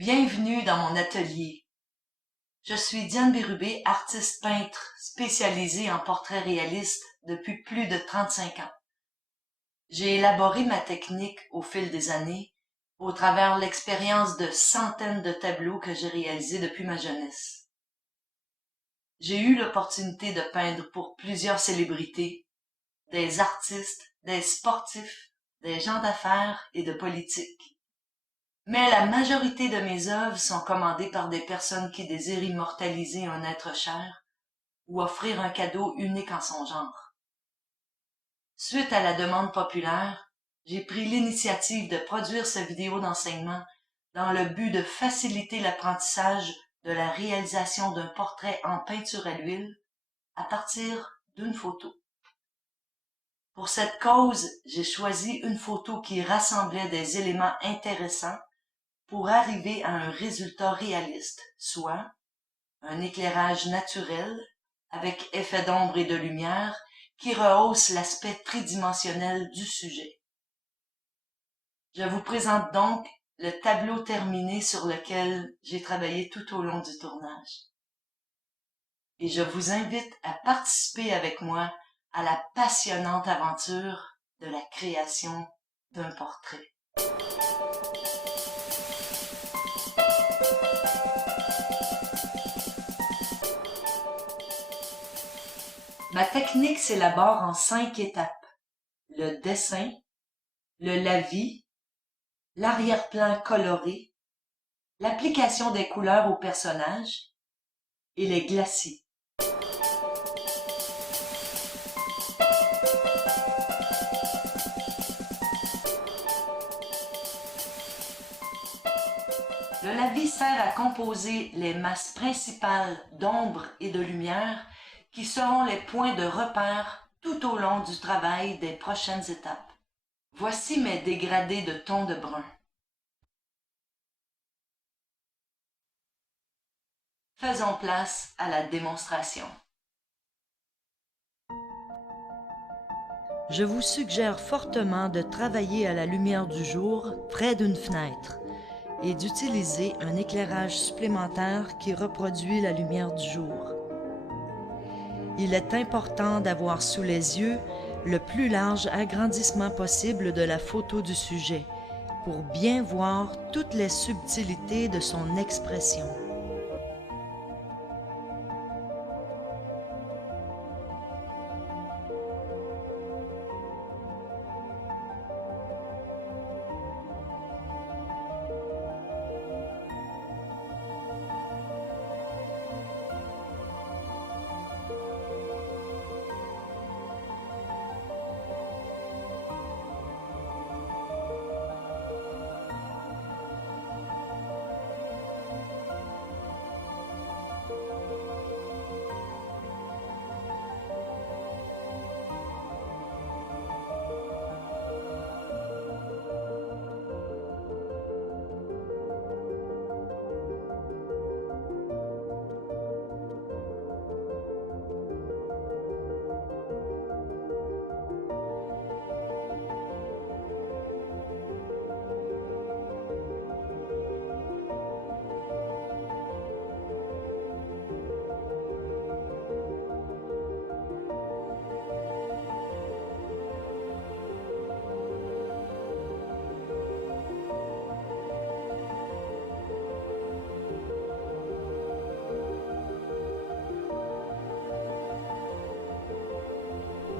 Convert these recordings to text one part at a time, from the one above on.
Bienvenue dans mon atelier. Je suis Diane Bérubé, artiste peintre spécialisée en portraits réalistes depuis plus de 35 ans. J'ai élaboré ma technique au fil des années, au travers l'expérience de centaines de tableaux que j'ai réalisés depuis ma jeunesse. J'ai eu l'opportunité de peindre pour plusieurs célébrités, des artistes, des sportifs, des gens d'affaires et de politique. Mais la majorité de mes œuvres sont commandées par des personnes qui désirent immortaliser un être cher ou offrir un cadeau unique en son genre. Suite à la demande populaire, j'ai pris l'initiative de produire cette vidéo d'enseignement dans le but de faciliter l'apprentissage de la réalisation d'un portrait en peinture à l'huile à partir d'une photo. Pour cette cause, j'ai choisi une photo qui rassemblait des éléments intéressants pour arriver à un résultat réaliste, soit un éclairage naturel avec effet d'ombre et de lumière qui rehausse l'aspect tridimensionnel du sujet. Je vous présente donc le tableau terminé sur lequel j'ai travaillé tout au long du tournage. Et je vous invite à participer avec moi à la passionnante aventure de la création d'un portrait. Ma technique s'élabore en 5 étapes. Le dessin, le lavis, l'arrière-plan coloré, l'application des couleurs aux personnages et les glacis. Le lavis sert à composer les masses principales d'ombre et de lumière qui seront les points de repère tout au long du travail des prochaines étapes. Voici mes dégradés de tons de brun. Faisons place à la démonstration. Je vous suggère fortement de travailler à la lumière du jour près d'une fenêtre et d'utiliser un éclairage supplémentaire qui reproduit la lumière du jour. Il est important d'avoir sous les yeux le plus large agrandissement possible de la photo du sujet pour bien voir toutes les subtilités de son expression.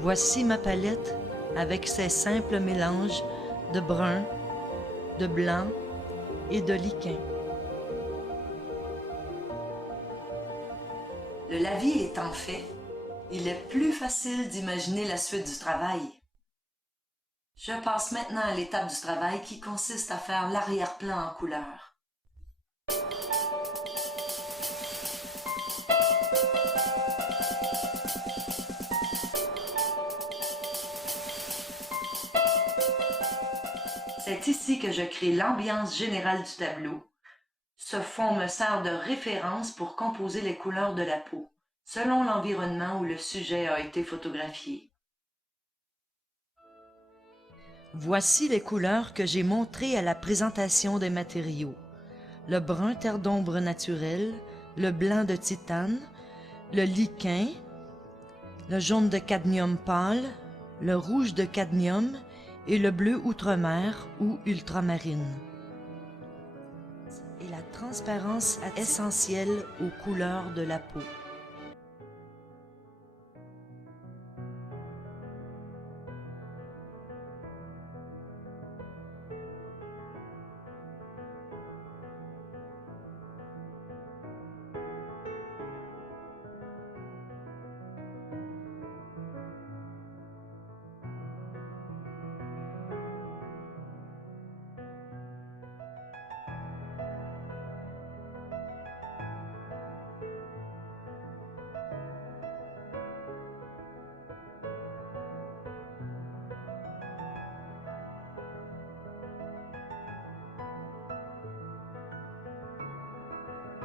Voici ma palette avec ses simples mélanges de brun, de blanc et de liquin. Le lavis étant fait, il est plus facile d'imaginer la suite du travail. Je passe maintenant à l'étape du travail qui consiste à faire l'arrière-plan en couleur. C'est ici que je crée l'ambiance générale du tableau. Ce fond me sert de référence pour composer les couleurs de la peau, selon l'environnement où le sujet a été photographié. Voici les couleurs que j'ai montrées à la présentation des matériaux. le brun terre d'ombre naturel, le blanc de titane, le liquin, le jaune de cadmium pâle, le rouge de cadmium et le bleu outremer ou ultramarine. Et la transparence essentielle aux couleurs de la peau.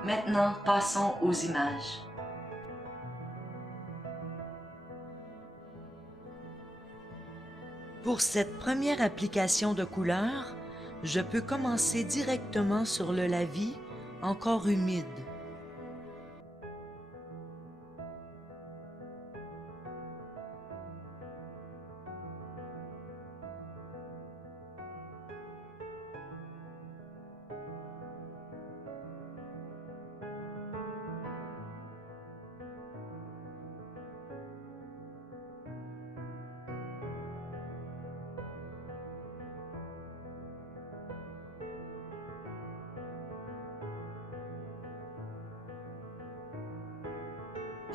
Maintenant, passons aux images. Pour cette première application de couleur, je peux commencer directement sur le lavis encore humide.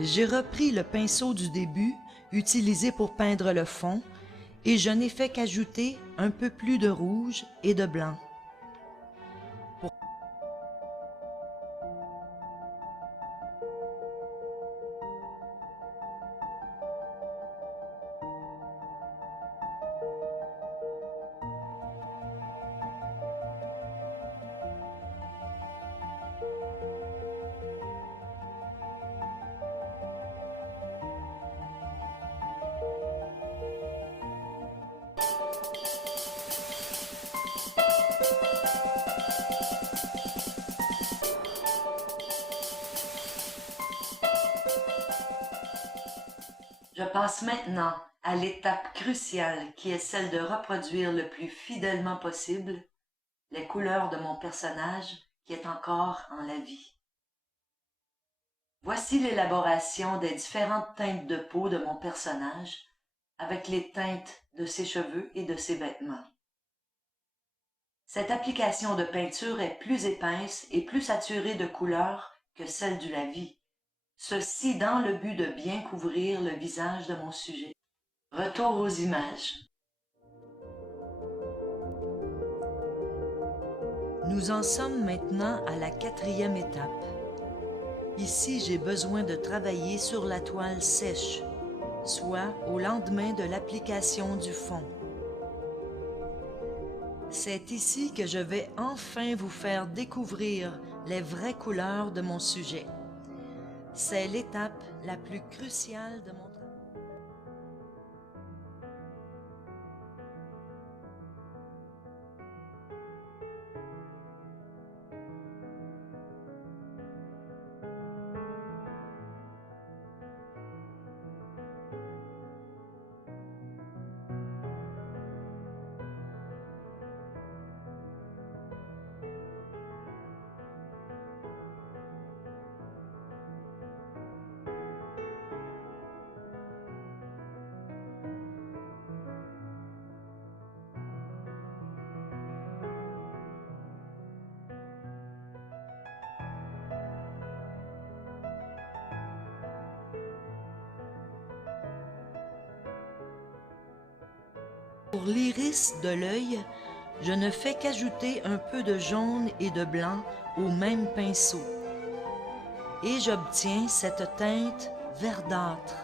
J'ai repris le pinceau du début, utilisé pour peindre le fond, et je n'ai fait qu'ajouter un peu plus de rouge et de blanc. Je passe maintenant à l'étape cruciale qui est celle de reproduire le plus fidèlement possible les couleurs de mon personnage qui est encore en la vie. Voici l'élaboration des différentes teintes de peau de mon personnage avec les teintes de ses cheveux et de ses vêtements. Cette application de peinture est plus épaisse et plus saturée de couleurs que celle du lavis. Ceci dans le but de bien couvrir le visage de mon sujet. Retour aux images. Nous en sommes maintenant à la quatrième étape. Ici, j'ai besoin de travailler sur la toile sèche, soit au lendemain de l'application du fond. C'est ici que je vais enfin vous faire découvrir les vraies couleurs de mon sujet. C'est l'étape la plus cruciale de mon travail. Pour l'iris de l'œil, je ne fais qu'ajouter un peu de jaune et de blanc au même pinceau. Et j'obtiens cette teinte verdâtre.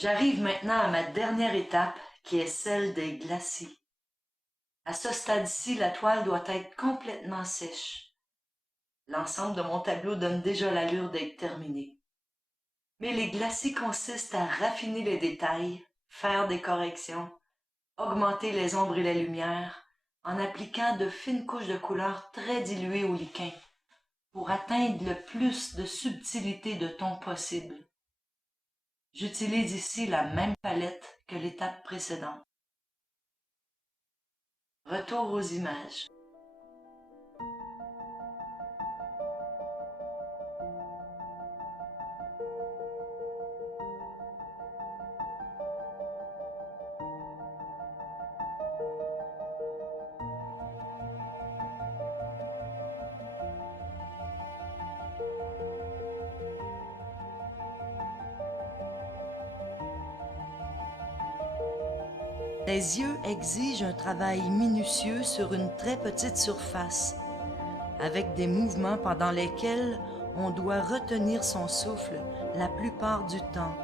J'arrive maintenant à ma dernière étape, qui est celle des glacis. À ce stade-ci, la toile doit être complètement sèche. L'ensemble de mon tableau donne déjà l'allure d'être terminé. Mais les glacis consistent à raffiner les détails, faire des corrections, augmenter les ombres et la lumière, en appliquant de fines couches de couleurs très diluées au liquin, pour atteindre le plus de subtilité de tons possible. J'utilise ici la même palette que l'étape précédente. Retour aux images. Les yeux exigent un travail minutieux sur une très petite surface, avec des mouvements pendant lesquels on doit retenir son souffle la plupart du temps.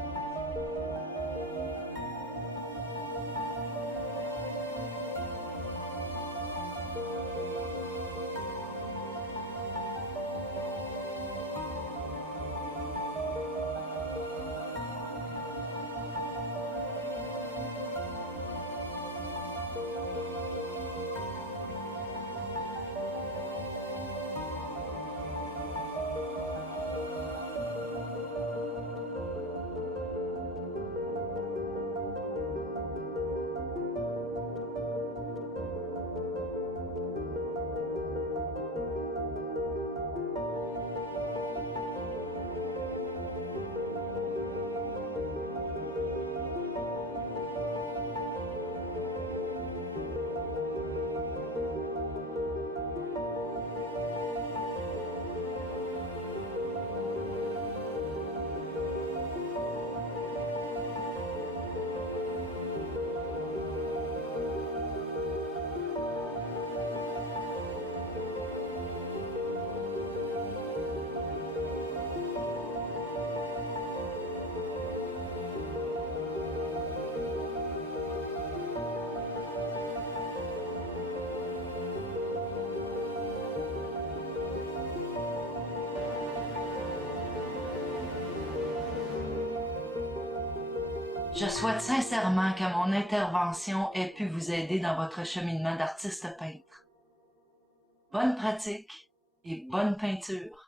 Je souhaite sincèrement que mon intervention ait pu vous aider dans votre cheminement d'artiste peintre. Bonne pratique et bonne peinture!